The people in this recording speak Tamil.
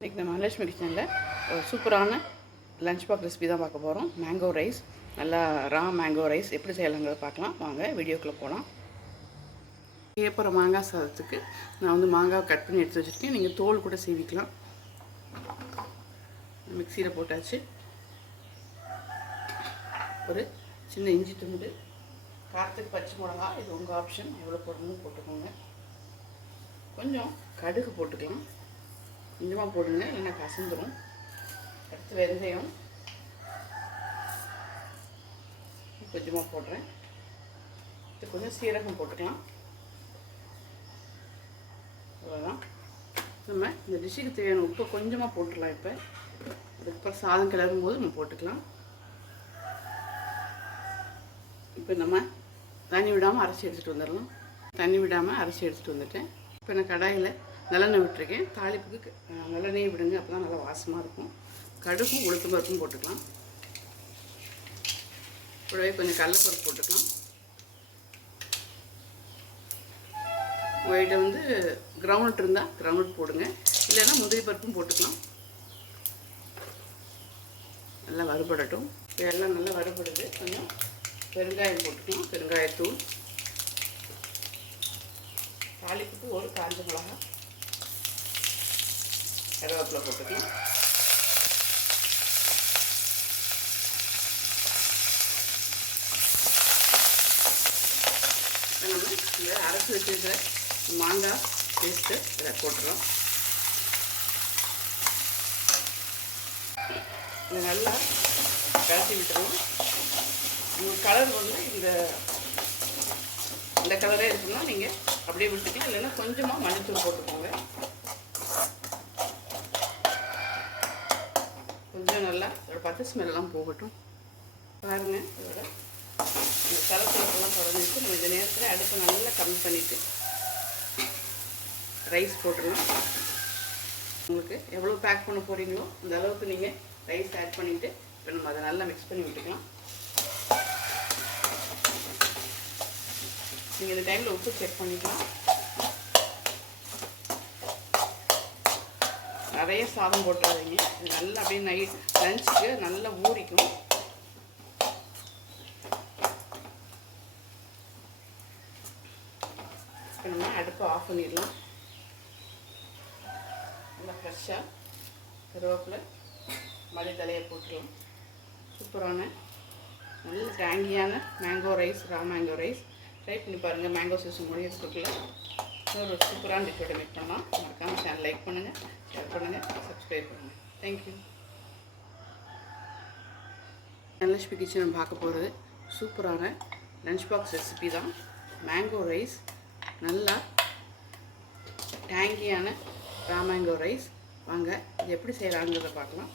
இன்றைக்கி நம்ம மகாலட்சுமி கிச்சனில் ஒரு சூப்பரான லஞ்ச் பாக் ரெசிபி தான் பார்க்க போகிறோம் மேங்கோ ரைஸ் நல்லா ரா மேங்கோ ரைஸ் எப்படி செய்யலாங்கிறத பார்க்கலாம். வாங்க வீடியோக்குள்ளே போகலாம் ஏப்பற மாங்காய் சாதத்துக்கு நான் வந்து மாங்காய் கட் பண்ணி எடுத்து வச்சுருக்கேன். நீங்கள் தோல் கூட சீவிக்கலாம் மிக்சியில் போட்டாச்சு. ஒரு சின்ன இஞ்சி துண்டு காரத்துக்கு பச்சை மிளகா இது உங்கள் ஆப்ஷன் எவ்வளோ போடணும்னு போட்டுக்கோங்க. கொஞ்சம் கடுகு போட்டுக்கலாம். கொஞ்சமாக போடுங்க இல்லைன்னா கசந்துடும் அடுத்து வெந்தயம். கொஞ்சமாக போடுறேன். இது கொஞ்சம் சீரகம் போட்டுக்கலாம். அவ்வளோதான் நம்ம இந்த டிஷ்ஷுக்கு தேவையான உப்பு கொஞ்சமாக போட்டுடலாம் இப்போ. அதுக்கப்புறம் சாதம் கிளறும் போது நம்ம போட்டுக்கலாம். இப்போ நம்ம தண்ணி விடாமல் அரைச்சி எடுத்துகிட்டு வந்துடலாம். தண்ணி விடாமல் அரைச்சி எடுத்துகிட்டு வந்துட்டேன். இப்போ நான் கடாயில் நல்லெண்ணெய் விட்டுருக்கேன். தாளிப்புக்கு நல்லெண்ணெயை விடுங்க. அப்போ தான் நல்லா வாசமாக இருக்கும். கடுகும் உளுத்தம் பருப்பும் போட்டுக்கலாம். கூடவே கொஞ்சம் கடலப்பருப்பு போட்டுக்கலாம். உங்கள்கிட்ட வந்து கிரவுண்ட் இருந்தால் கிரவுண்ட் போடுங்க. இல்லைன்னா முந்திரி பருப்பும் போட்டுக்கலாம். நல்லா வறுபடட்டும். இப்போ எல்லாம் நல்லா வறுபடுது. கொஞ்சம் பெருங்காயம் போட்டுக்கலாம். பெருங்காயத்தூள். தாளிப்புக்கு ஒரு காஞ்ச மிளகா கருவேப்பிலை போட்டுக்கலாம் நம்ம இந்த அரைச்சி வச்சிருக்கிற மாங்காய் பேஸ்ட்டு இதில் போட்டுறோம். இதை நல்லா கலத்தி விட்டுருவோம் உங்கள் கலர் வந்து இந்த இந்த கலரே இருக்குன்னா நீங்கள் அப்படியே விட்டுக்கலாம். இல்லைன்னா கொஞ்சமாக மஞ்சத்தூள் போட்டுக்கோங்க. நல்லா இதோட பச்சை ஸ்மெல்லாம் போகட்டும். பாருங்க. இதோட இந்த கலப்பெல்லாம் குறைஞ்சிட்டு நம்ம இந்த நேரத்தில் அடுப்பை நல்லா கம்மி பண்ணிவிட்டு ரைஸ் போட்டுடலாம். உங்களுக்கு எவ்வளோ பேக் பண்ண போகிறீங்களோ அந்த அளவுக்கு நீங்கள் ரைஸ் ஆட் பண்ணிவிட்டு இப்போ நம்ம அதை நல்லா மிக்ஸ் பண்ணி விட்டுக்கலாம். நீங்கள் இந்த டைமில் உப்பு செக் பண்ணிக்கலாம். நிறைய சாதம் போட்டுறாதீங்க. இது நல்லா அப்படியே நைட் லஞ்சுக்கு நல்லா ஊறிக்கும். இப்போ நம்ம அடுப்பை ஆஃப் பண்ணிடலாம். நல்லா ஃப்ரெஷ்ஷாக கருவேப்பில் மல்லி தலையை போட்டுடலாம் சூப்பரான நல்ல டேங்கியான mango rice raw mango rice try பண்ணி பாருங்கள் மேங்கோ சீசன் முடியறதுக்குள்ள இன்னொரு சூப்பரான டிஷ்ஷோட மேக் பண்ணலாம். மறக்காமல் லைக் பண்ணுங்கள் ஷேர் பண்ணுங்கள் சப்ஸ்கிரைப் பண்ணுங்கள் தேங்க்யூ தனலட்சுமி கிச்சன் பார்க்க போகிறது சூப்பரான லன்ச் பாக்ஸ் ரெசிபி தான். மேங்கோ ரைஸ் நல்லா டேங்கியான ராமேங்கோ ரைஸ் வாங்க இது எப்படி செய்கிறாங்கிறத பார்க்கலாம்.